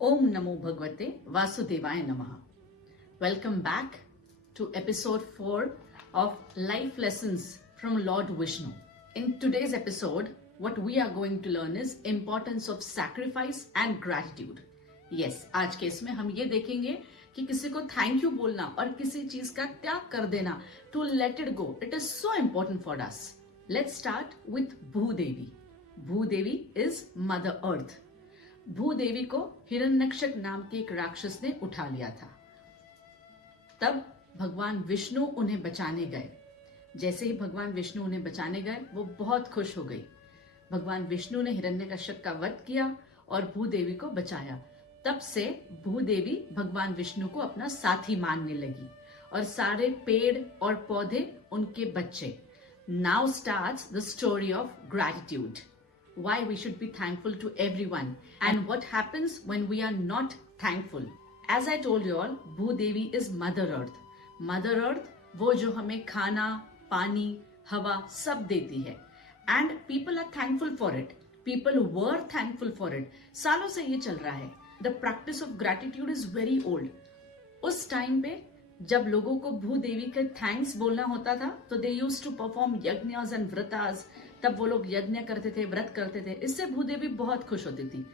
Om Namo Bhagavate Vasudevaya Namaha. Welcome back to episode 4 of Life Lessons from Lord Vishnu. In today's episode, what we are going to learn is importance of sacrifice and gratitude. Yes, आज के इसमें हम ये देखेंगे कि किसी को thank you बोलना और किसी चीज का त्याग कर देना, to let it go, it is so important for us. Let's start with Bhudevi. Bhudevi is Mother Earth. Bhudevi को हिरण्यकश्यप नाम के एक राक्षस ने उठा लिया था। तब भगवान विष्णु उन्हें बचाने गए। जैसे ही भगवान विष्णु उन्हें बचाने गए, वो बहुत खुश हो गई। भगवान विष्णु ने हिरण्यकश्यप का वध किया और भूदेवी को बचाया। तब से भूदेवी भगवान विष्णु को अपना साथी मानने लगी और सारे पेड़ और पौधे उनके बच्चे। Now starts the story of gratitude. Why we should be thankful to everyone and what happens when we are not thankful. As I told you all, Bhudevi is Mother Earth. Mother Earth वो जो हमें खाना, पानी, हवा सब देती है. And people are thankful for it. People were thankful for it. सालों से ये चल रहा है. The practice of gratitude is very old. उस टाइम पे जब लोगों को भूदेवी के थैंक्स बोलना होता था, तो they used to perform yajnas and vratas. तब वो लोग यज्ञ करते थे, व्रत करते थे. इससे भूदेवी बहुत खुश होती थी.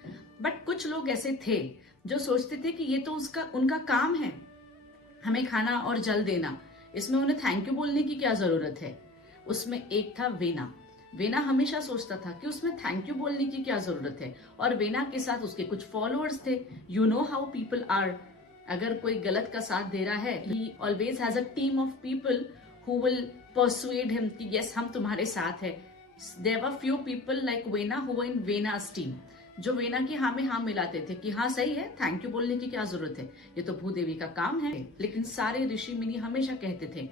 बट कुछ लोग ऐसे थे जो सोचते थे कि ये तो उनका काम है, हमें खाना और जल देना, इसमें उन्हें थैंक यू बोलने की क्या जरूरत है. उसमें एक था वेना. वेना हमेशा सोचता था कि उसमें थैंक यू बोलने की क्या जरूरत है. और वेना के साथ उसके कुछ फॉलोअर्स थे. You know how people are. अगर कोई गलत का साथ दे रहा है, he always has a team of people who will persuade him कि यस हम तुम्हारे साथ है. There were few people like Vena who were in Vena's team, जो वेना की हाँ में हाँ मिलाते थे कि हाँ सही है, थैंक यू बोलने की क्या जरूरत है, ये तो भूदेवी का काम है. लेकिन सारे ऋषि मुनि हमेशा कहते थे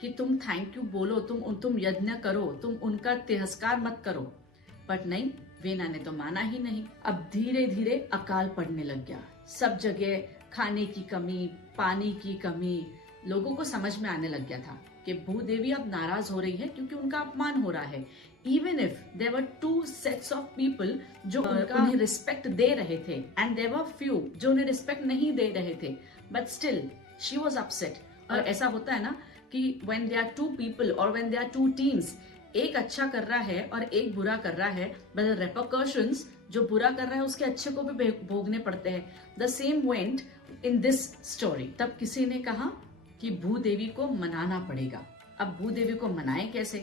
कि तुम थैंक यू बोलो, तुम यज्ञ करो, तुम उनका तिरस्कार मत करो. बट नहीं, वेना ने तो माना ही नहीं. अब धीरे धीरे अकाल पड़ने लग गया. सब जगह खाने की कमी, पानी की कमी. लोगों को समझ में आने लग गया था कि भूदेवी अब नाराज हो रही है क्योंकि उनका अपमान हो रहा है. Even if there were two sets of people जो उन्हें रिस्पेक्ट दे रहे थे, एंड देयर वर फ्यू जो उन्हें रिस्पेक्ट नहीं दे रहे थे, but still she was upset. और ऐसा होता है ना कि when there are two people और when there are two teams, एक अच्छा कर रहा है और एक बुरा कर रहा है, बट द रेपरकशंस जो बुरा कर रहा है उसके अच्छे को भी भोगने पड़ते हैं. The same went in this story. तब किसी ने कहा कि भूदेवी को मनाना पड़ेगा. अब भूदेवी को मनाएं कैसे?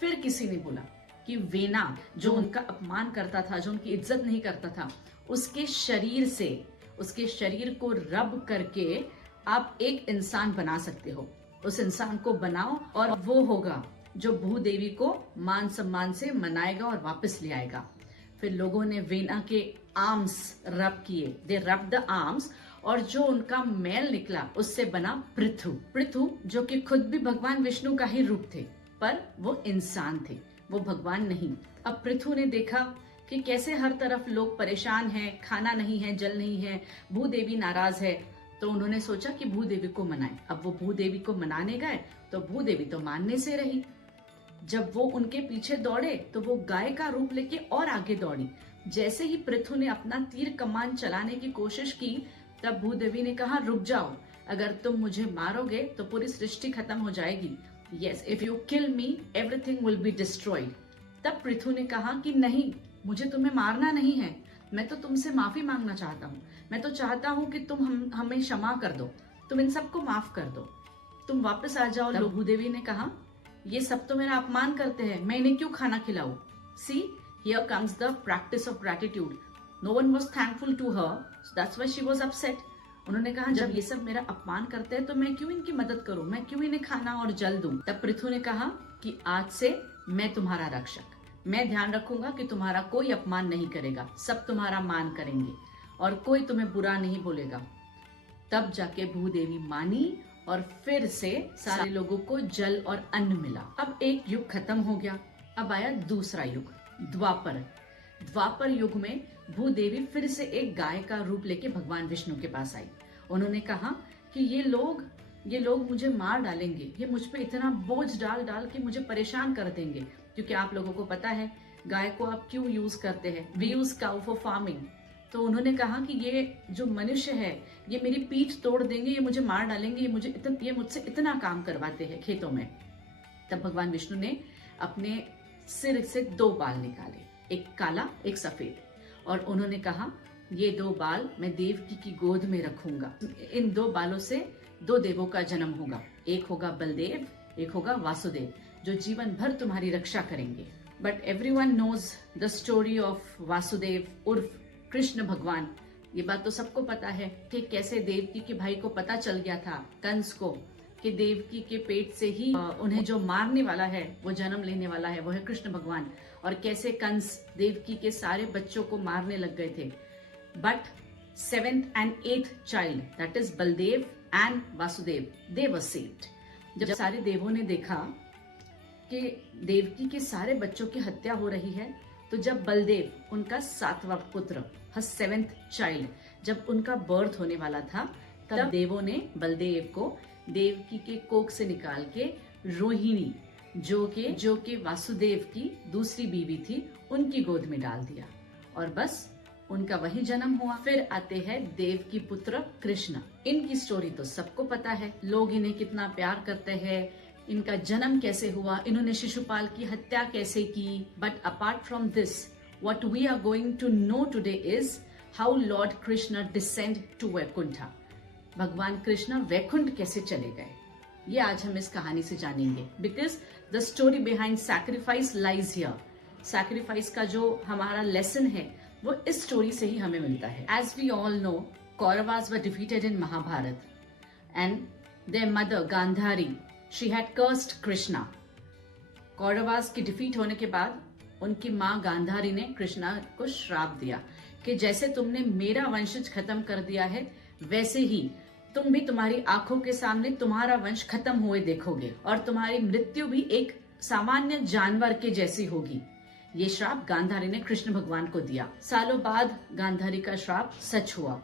फिर किसी ने बोला कि वेना जो उनका अपमान करता था, जो उनकी इज्जत नहीं करता था, उसके शरीर को रब करके आप एक इंसान बना सकते हो. उस इंसान को बनाओ और वो होगा जो भूदेवी को मान सम्मान से मनाएगा और वापस ले आएगा. फिर लोगों ने वेना के आर्म्स रब किए. दे रब द आर्म्स, और जो उनका मैल निकला उससे बना पृथु. पृथु जो कि खुद भी भगवान विष्णु का ही रूप थे, पर वो इंसान थे, वो भगवान नहीं. अब पृथु ने देखा कि कैसे हर तरफ लोग परेशान हैं, खाना नहीं है, जल नहीं है, भूदेवी नाराज है. तो उन्होंने सोचा कि भूदेवी को मनाएं. अब वो भूदेवी को मनाने गए तो भूदेवी तो मानने से रही. जब वो उनके पीछे दौड़े तो वो गाय का रूप लेके और आगे दौड़ी. जैसे ही पृथु ने अपना तीर कमान चलाने की कोशिश की, तब भूदेवी ने कहा रुक जाओ, अगर तुम मुझे मारोगे तो पूरी सृष्टि खत्म हो जाएगी. Yes, if you kill me everything will be destroyed. तब पृथु ने कहा कि नहीं, मुझे तुम्हें मारना नहीं है, मैं तो तुमसे माफी मांगना चाहता हूँ. मैं तो चाहता हूँ कि तुम हमें क्षमा कर दो, तुम इन सबको माफ कर दो, तुम वापस आ जाओ. भूदेवी ने कहा ये सब तो मेरा अपमान करते हैं, मैं इन्हें क्यों खाना खिलाऊं. See, here comes the practice of gratitude. No one was thankful to her, so that's why she was upset. उन्होंने कहा जब ये सब मेरा अपमान करते हैं तो मैं क्यों इनकी मदद करूं, मैं क्यों इन्हें खाना और जल दूं. तब पृथु ने कहा कि आज से मैं तुम्हारा रक्षक, मैं ध्यान रखूंगा कि तुम्हारा कोई अपमान नहीं करेगा, सब तुम्हारा मान करेंगे और कोई तुम्हें बुरा नहीं बोलेगा. तब जाके भूदेवी मानी और फिर से सारे लोगों को जल और अन्न मिला. अब एक युग खत्म हो गया. अब आया दूसरा युग, द्वापर. द्वापर युग में भूदेवी फिर से एक गाय का रूप लेके भगवान विष्णु के पास आई. उन्होंने कहा कि ये लोग मुझे मार डालेंगे, ये मुझ पे इतना बोझ डाल के मुझे परेशान कर देंगे. क्योंकि आप लोगों को पता है गाय को आप क्यों यूज करते हैं. We use cow for farming. तो उन्होंने कहा कि ये जो मनुष्य है ये मेरी पीठ तोड़ देंगे, ये मुझे मार डालेंगे, ये मुझसे इतना काम करवाते हैं खेतों में। तब भगवान विष्णु ने अपने सिर से 2 बाल निकाले, एक काला एक सफेद, और उन्होंने कहा ये 2 बाल मैं देवकी की गोद में रखूंगा। इन 2 बालों से 2 देवों का जन्म होगा, एक होगा बलदेव, एक होगा वासुदेव, जो जीवन भर तुम्हारी रक्षा करेंगे। But everyone knows the story of Vasudev उर्फ कृष्ण भगवान। ये बात तो सबको पता है कि कैसे देवकी के भाई को पता चल गया था, कंस को, कि देवकी के पेट से ही उन्हें जो मारने वाला है, वो जन्म लेने वाला है, वो है कृष्ण भगवान, और कैसे कंस देवकी के सारे बच्चों को मारने लग गए थे। But 7th and 8th child, that is Baldev and Vasudev, they were saved। जब सारे देवों ने देखा कि देवकी के सारे बच्चों की हत्या हो रही है, तो जब बलदेव, उनका 7वां पुत्र, 7th child, जब उनका बर्थ होने वाला था, तब देवों ने बलदेव को देवकी के कोख से निकाल के रोहिणी, जो कि वासुदेव की दूसरी बीवी थी, उनकी गोद में डाल दिया, और बस उनका वही जन्म हुआ। फिर आते हैं देव की पुत्र कृष्ण। इनकी स्टोरी तो सबको पता है, लोग इन्हें कितना प्यार करते हैं, इनका जन्म कैसे हुआ, इन्होंने शिशुपाल की हत्या कैसे की। But apart from this, what we are going to know today is how lord Krishna descend to Vaikuntha. भगवान कृष्ण वैकुंठ कैसे चले गए, ये आज हम इस कहानी से जानेंगे। Because the story behind sacrifice lies here. Sacrifice का जो हमारा लेसन है वो इस स्टोरी से ही हमें मिलता है। As we all know, Kauravas were defeated in Mahabharata and their mother Gandhari, she had cursed Krishna. Kauravas की डिफीट होने के बाद उनकी माँ गांधारी ने कृष्णा को श्राप दिया कि जैसे तुमने मेरा वंशज खत्म कर दिया है, वैसे ही तुम भी तुम्हारी आंखों के सामने तुम्हारा वंश खत्म हुए देखोगे, और तुम्हारी मृत्यु भी एक सामान्य जानवर के जैसी होगी। ये श्राप गांधारी ने कृष्ण भगवान को दिया। सालों बाद गांधारी का श्राप सच हुआ।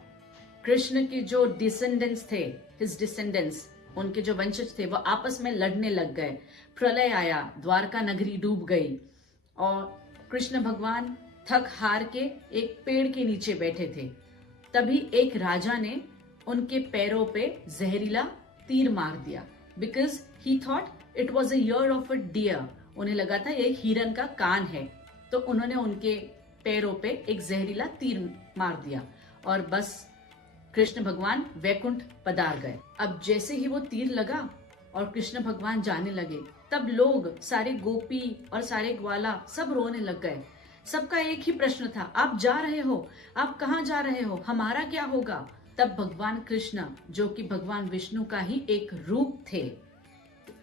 कृष्ण के जो डिसेंडेंट्स थे, हिज डिसेंडेंट्स, उनके जो वंशज थे, वो आपस में लड़ने लग गए। प्रलय आया, द्वारका नगरी डूब गई, और कृष्ण भगवान थक हार के एक पेड़ के नीचे बैठे थे। तभी एक राजा ने उनके पैरों पे जहरीला तीर मार दिया, because he thought it was a ear of a deer. उन्हें लगा था ये हिरन का कान है, तो उन्होंने उनके पैरों पे एक जहरीला तीर मार दिया, और बस कृष्ण भगवान वैकुंठ पधार गए। अब जैसे ही वो तीर लगा और कृष्ण भगवान जाने लगे, तब लोग, सारे गोपी और सारे ग्वाला, सब रोने लग गए। सबका एक ही प्रश्न था, आप जा रहे हो, आप कहाँ जा रहे हो, हमारा क्या होगा। तब भगवान कृष्ण, जो कि भगवान विष्णु का ही एक रूप थे,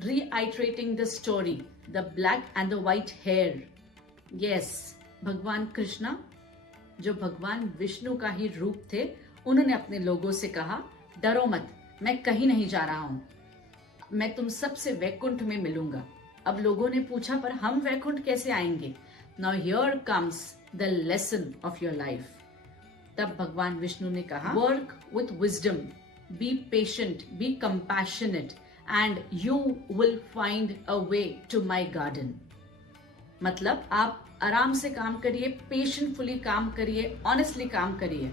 reiterating the story, the black and the white hair, yes, भगवान कृष्णा, जो भगवान विष्णु का ही रूप थे, उन्होंने अपने लोगों से कहा, डरो मत, मैं कहीं नहीं जा रहा हूं, मैं तुम सबसे वैकुंठ में मिलूंगा। अब लोगों ने पूछा, पर हम वैकुंठ कैसे आएंगे। Now here comes the lesson of your life. तब भगवान विष्णु ने कहा, work with wisdom, be patient, be compassionate, and you will find a way to my garden. मतलब आप आराम से काम करिए, पेशेंटफुली काम करिए, ऑनेस्टली काम करिए,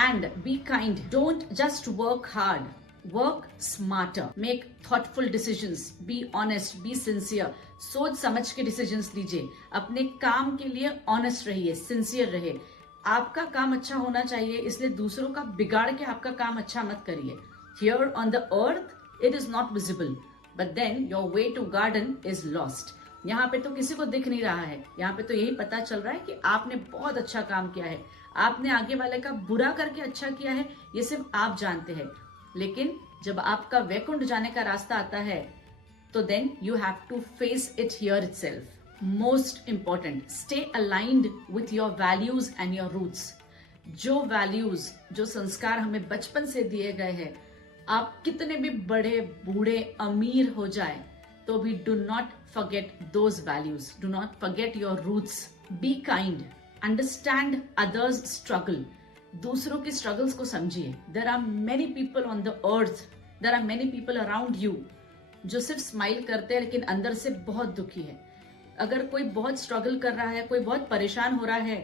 and be kind. Don't just work hard, work smarter, make thoughtful decisions, be honest, be sincere. सोच समझ के डिसीजंस लीजिए, अपने काम के लिए ऑनेस्ट रहिए, सिंसियर रहिए। आपका काम अच्छा होना चाहिए, इसलिए दूसरों का बिगाड़ के आपका काम अच्छा मत करिए। Here on the earth it is not visible, but then your way to garden is lost. यहाँ पे तो किसी को दिख नहीं रहा है, यहाँ पे तो यही पता चल रहा है कि आपने बहुत अच्छा काम किया है, आपने आगे वाले का बुरा करके अच्छा किया है, ये सिर्फ आप जानते हैं। लेकिन जब आपका वैकुंठ जाने का रास्ता आता है, तो then you have to face it here itself. Most important, stay aligned with your values and your roots. जो वैल्यूज, जो संस्कार हमें बचपन से दिए गए हैं, आप कितने भी बड़े बूढ़े अमीर हो जाए तो भी do not forget those values, do not forget your roots. Be kind, understand others struggle, दूसरों के स्ट्रगल्स को समझिए। There are many people on the earth, there are many people around you जो सिर्फ स्माइल करते हैं लेकिन अंदर से बहुत दुखी है। अगर कोई बहुत स्ट्रगल कर रहा है, कोई बहुत परेशान हो रहा है,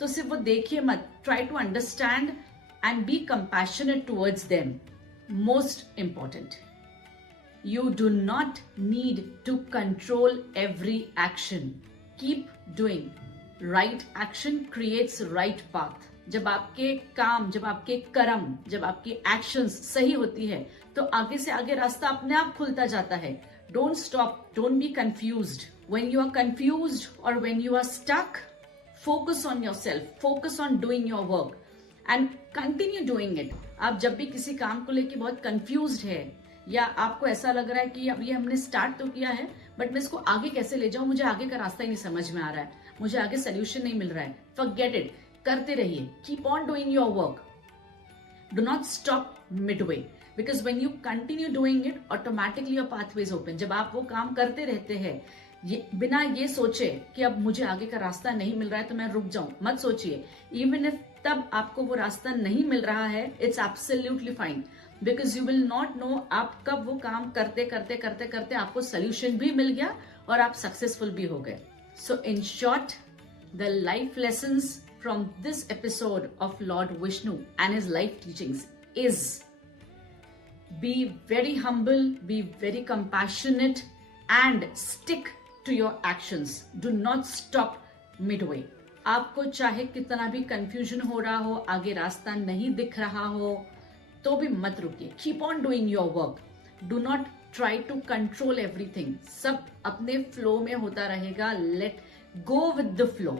तो सिर्फ वो देखिए मत, try to understand and be compassionate towards them. Most important, you do not need to control every action. Keep doing. Right action creates right path. जब आपके काम, जब आपके कर्म, जब आपकी एक्शंस सही होती है तो आगे से आगे रास्ता अपने आप खुलता जाता है. Don't stop. Don't be confused. When you are confused or when you are stuck, focus on yourself. Focus on doing your work and continue doing it. आप जब भी किसी काम को लेके बहुत confused है या आपको ऐसा लग रहा है कि अब ये हमने स्टार्ट तो किया है बट मैं इसको आगे कैसे ले जाऊं, मुझे आगे का रास्ता ही नहीं समझ में आ रहा है, मुझे आगे सोल्यूशन नहीं मिल रहा है, फॉरगेट इट. करते रहिए. Keep on doing your work. Do not stop Midway because when you continue doing it automatically your pathways open. जब आप वो काम करते रहते हैं बिना ये सोचे कि अब मुझे आगे का रास्ता नहीं मिल रहा है तो मैं रुक जाऊं, मत सोचिए. इवन इफ तब आपको वो रास्ता नहीं मिल रहा है, it's absolutely fine because you will not know आप कब वो काम करते करते करते करते आपको सोल्यूशन भी मिल गया और आप सक्सेसफुल भी हो गए. So in short, the life lessons from this episode of Lord Vishnu and his life teachings is be very humble, be very compassionate and stick to your actions. Do not stop midway. आपको चाहे कितना भी confusion हो रहा हो, आगे रास्ता नहीं दिख रहा हो, तो भी मत रुकिए. Keep on doing your work. Do not try to control everything. सब अपने फ्लो में होता रहेगा. Let go with the flow.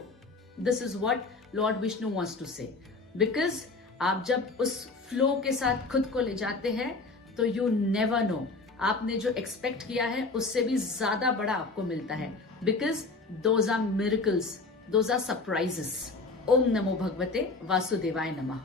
This is what lord Vishnu wants to say. Because आप जब उस फ्लो के साथ खुद को ले जाते हैं तो यू नेवर नो, आपने जो एक्सपेक्ट किया है उससे भी ज्यादा बड़ा आपको मिलता है. Because those are miracles, those are surprises. ओम नमो भगवते वासुदेवाय नमः.